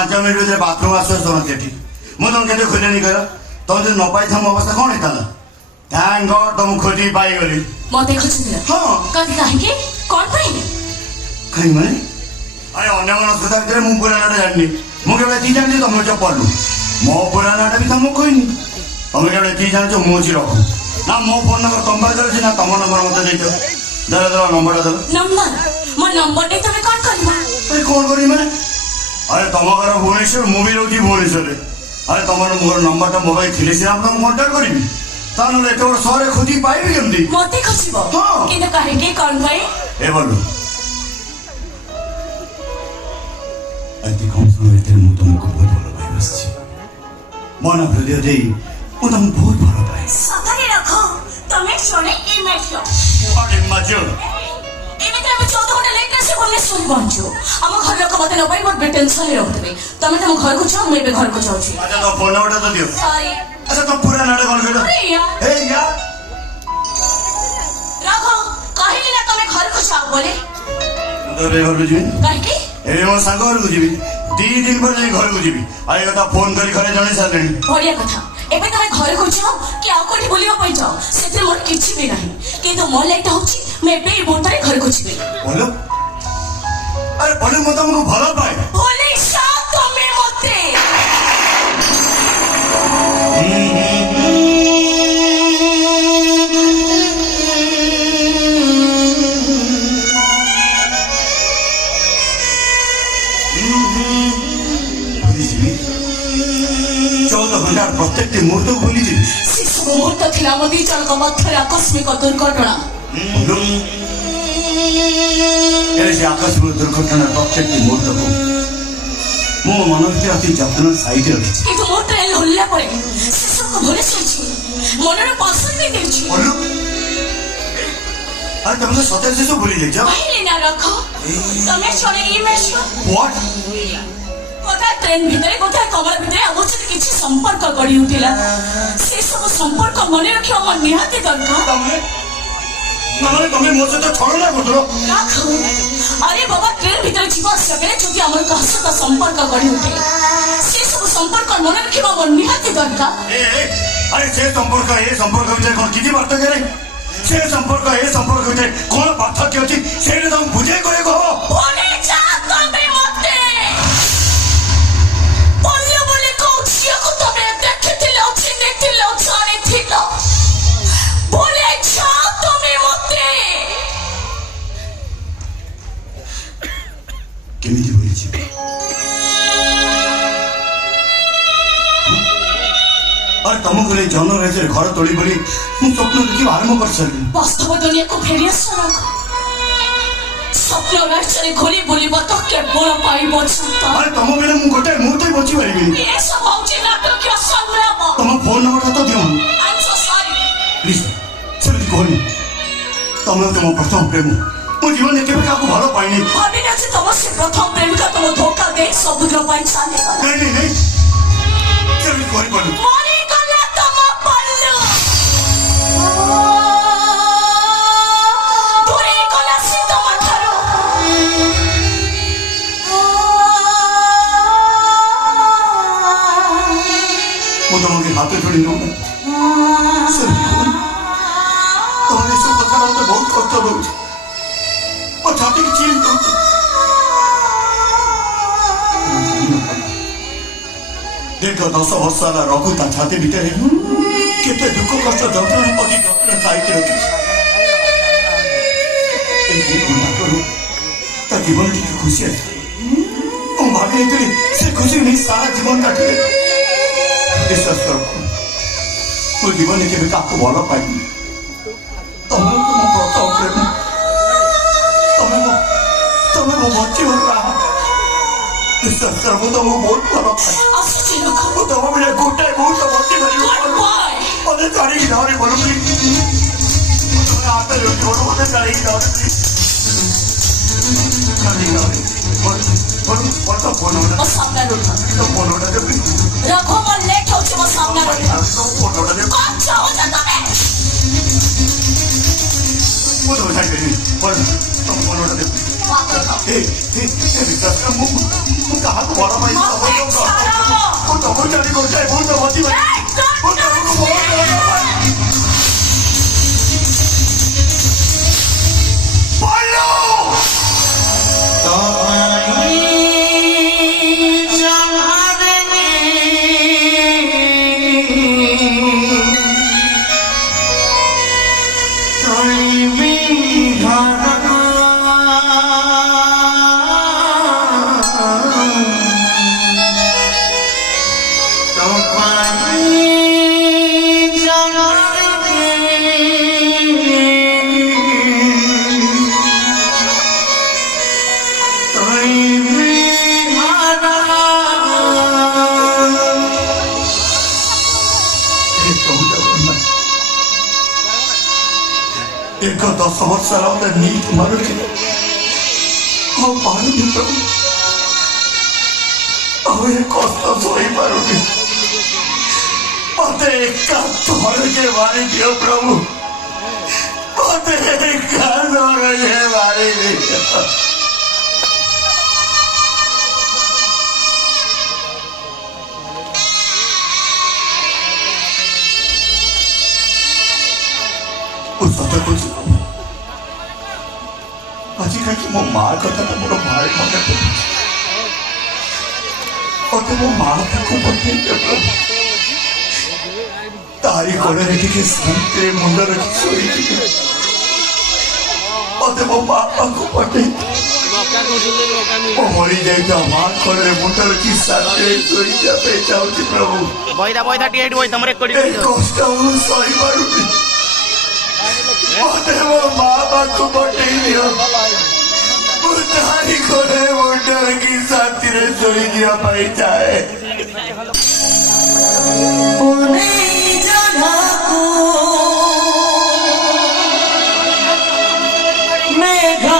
5 minute भीतर bathroom आस तुम सेठी मुझे तुम के खोजनी कर तुम जो न पाई मो अवस्था कौन होता थैंक गॉड तुम खोजी पाईगली मते खोजुथिला हाँ कथि काहे कोन पई कहीं माने अरे अन्य मनस्कता भीतर मु पुराना जाननी मु केवल एति जाननी तुम चपलू मो पुराना भी तुमको कहनी तुम केवल एति जान मु ची रखो ना मो फोन नंबर तुम पास अछि ना तुम नंबर मते देतो दर दर नंबर दर नंबर मो नंबर दे तमे कोन करबा अरे कौन करी माने अरे तुम घर भुवनेश्वर मु भी रहती भुवनेश्वर अरे तुम मोर नंबर टा मोबाइल थिले से हम तुम कांटेक्ट करिबी तानु एते बड़ सहरे खोजी पाइबी केमती मते खोजिबो हाँ। किंतु काहे के कोन पई ए बोलू अति कम समय ଭିତରେ ମୁଁ ତମକୁ ବହୁତ ଭଲ ପାଇ ବସିଛି ମନ ହୃଦୟ ଦେଇ ମୁଁ ତମକୁ ବହୁତ ଭଲ ପାଏ ସତରେ ରଖ ତମେ ଶୁଣେ ଏ ମ୍ୟାଚ୍ अरे मजो ଏମିତି ଆମେ 14 ଘଣ୍ଟା ଲେଟ୍ ଆସି ଭୁବନେଶ୍ୱର ପହଞ୍ଚୁ ଆମ ଘର ଲୋକ ମତେ ନ ପାଇ ବହୁତ ଟେନସନରେ ରହୁଥିବେ ତମେ ତମ ଘରକୁ ଯାଅ ମୁଁ ଏବେ ଘରକୁ ଯାଉଛି अच्छा तो फोन नंबर तो दियो ସରି अच्छा तो पूरा नाटक कौन कहलो अरे यार ए यार ରଖ କହିଲି ନା ତମେ ଘରକୁ ଯାଅ ବୋଲେ तो रे घर को जीवी କାହିଁକି ए मो सांग घर को जीवी 2 दिन पर जाई घर को जीवी आइ कथा फोन करी घरे जणे सारलेनी ବଢିଆ କଥା ଏବେ ତମେ ଘରକୁ ଯାଅ କି ଆଉ କୋଉଠି ବୁଲିବା ପାଇଁ ଯାଅ ସେଥିରେ ମୋର କିଛି ବି ନାହିଁ କିନ୍ତୁ ମୋ ଲେଟ୍ ହଉଛି ମୁଁ ଏବେ ଏ ମୁହୂର୍ତ୍ତରେ ଘରକୁ ଯିବି बोलो अरे बोलो मैं तुमको भलो पाए बोले सा ତମେ ମତେ प्रत्येक मुहूर्त भूली जी ଶେଷ ମୁହୂର୍ତ୍ତ ଥିଲା ଆମ ଦି ଜଣଙ୍କ ମଧ୍ୟରେ ଆକସ୍ମିକ ଦୁର୍ଘଟଣା से आकस्मिक दुर्घटना प्रत्येक मुहूर्त को मो मन भर अति जत्न सहित रखी କିନ୍ତୁ ମୋ ଟ୍ରେନ୍ ଓହ୍ଲିଲା ପରେ ଶେଷକୁ ଭୁଲି ଯାଇଛି ମନର ପସନ୍ଦ ବି ଦେଇଛି बोलो अरे तुम तो सत्य से भूली जाइए କହିଲି ନା ରଖ ତମେ ଶୁଣେ ଏ ମ୍ୟାଚ୍ व्हाट ଗୋଟାଏ ଟ୍ରେନ୍ ଭିତରେ ଗୋଟାଏ କମଳ ଭିତରେ ଆମ ସହିତ କିଛି ସମ୍ପର୍କ ଗଢି ଉଠିଲା ସେ ସବୁ ସମ୍ପର୍କ ମନେ ରଖିବା ମୋର ନିହାତି ଦରକାର नमले तुम्हें मो सहित छलना करदलो রাখ আরে বাবা ট্রেন ভিতরে ଯିବା ଆସିବା ବେଳେ ଯଦି ଆମର କାହା ସହିତ ସମ୍ପର୍କ ଗଢି ଉଠେ ସେ ସବୁ ସମ୍ପର୍କ ମନେ ରଖିବା ମୋର ନିହାତି ଦରକାର ए अरे से संपर्क ए संपर्क ভিতরে কোন কিজি পার্থক্য নাই से संपर्क ए संपर्क ভিতরে কোন পার্থক্য আছে সেটা তুমি বুঝে করে কহ বলে যা তবে মতে বললে বলে কৌশিয়াକୁ তবে ଦେଖିଥିଲ ଚିହ୍ନିଥିଲ ଜାଣିଥିଲ বলে যা তবে মতে केमिति बोलिछि और तुमको ले जन रहे घर तोड़ी बोली मु स्वप्न देखि आरंभ कर सके বাস্তব দুনিয়াକୁ ফেরি আস রাখ স্বপ্ন রাজ্যরে ঘুরি বুলিব তো কেবল পাইব চিন্তা अरे तुम बेले मु गोटे मुहूर्त बची पारिबिनी এসব হচ্ছে নাটকীয় সংগ্রাম तुम फोन नंबर तो दियो I am so sorry please सेमति कहनी तुम तुम प्रथम प्रेम मो जीवन में केबे काको भलो पाइनी ভাবি না যে তোমার সে প্রথম প্রেমিকা তোমার ধোকা দেই সমুদ্র পাই চালে नहीं नहीं नहीं केबे कोरी पड़ू মনে কলা তোমার পল্লু দূরে কলা সে তোমার ঠারো मु तुमके हाथ जोड़ी नो सेमति कहनी तुम्हारे सब कथा मते बहुत कष्ट होउछ और छाती की चीज दो देखो 10 वर्ष वाला रघु ता छाती भीतर केते दुख कष्ट जंत्रणा पदी जंत्रणा सहित रखी ता जीवन की खुशी है भाभी से खुशी नहीं सारा जीवन काटे विश्वास करो मो जीवन के आपको भल पाई तुम मो प्रथम प्रेम तुम्हें मो बच्ची विश्वास कर तुमको बहुत भल पाई আসছে লোক तुम मेरे गोटे बहुत बच्ची বাই मत छाड़ी जाओ बोलो तुम्हें हाथ जोड़ो मत छाड़ी जाओ फोन ମୋ ସାମ୍ନାରେ ଉଠ फोन ରଖ ମୋ ଲେଟ୍ ହଉଛି ମୋ ସାମ୍ନାରେ ଉଠ फोन କଣ ଚାହୁଁଛ ତମେ ମୁଁ ତ ଛାଡ଼ିଦେବି ତୁମ ଫୋନ୍ ଗୋଟେ ଦେବି ମୁଁ କାହାକୁ ଭଲ ପାଇଛି ମତେ ଛାଡ଼। ମୁଁ ତମକୁ ଜାଣି କରୁଥାଏ ବହୁତ ମତି ଏ, ମୁଁ ତମକୁ ବହୁତ ଭଲ ପାଇଛି। ପଲ୍ଲୁ! ଏକ 10 ବର୍ଷ ହେଲା ମତେ ନିଟ୍ ମାରୁଛି ଆଉ ପାରୁନି ପ୍ରଭୁ ଆଉ ଏ କଷ୍ଟ ସହିପାରୁନି ମତେ ଏକା ଧରକେ ମାରିଦିଅ ପ୍ରଭୁ ମତେ ଏକା ଧରକେ ମାରିଦିଅ। ସତ କହୁଛି ଆଜିକାଲି ମୋ ମା କଥାଟା ମୋର ଭାରି ମନେ ପଡୁଛି ମତେ ମୋ ମା ପାଖକୁ ପଠେଇଦେବ ତାରି କୋଳରେ ଟିକେ ଶାନ୍ତିରେ ମୁଣ୍ଡ ରଖି ଶୋଇଯିବେ ମତେ ମୋ ମା ପାଖକୁ ପଠେଇ ମୋ ମରିଯାଇଥିବା ମା କୋଳରେ ମୁଣ୍ଡ ରଖି ଶାନ୍ତିରେ ଶୋଇଯିବା ପାଇଁ ଚାହୁଁଛି ପ୍ରଭୁ କଷ୍ଟ ମୁଁ ସହିପାରୁନି ମତେ ମୋ ମା ପାଖକୁ ପଠେଇ ଦିଅ ମୁଁ ତାରି କୋଳରେ ମୁଣ୍ଡ ରଖି ଶାନ୍ତିରେ ଶୋଇଯିବା ପାଇଁ ଚାହେଁ। মেঘা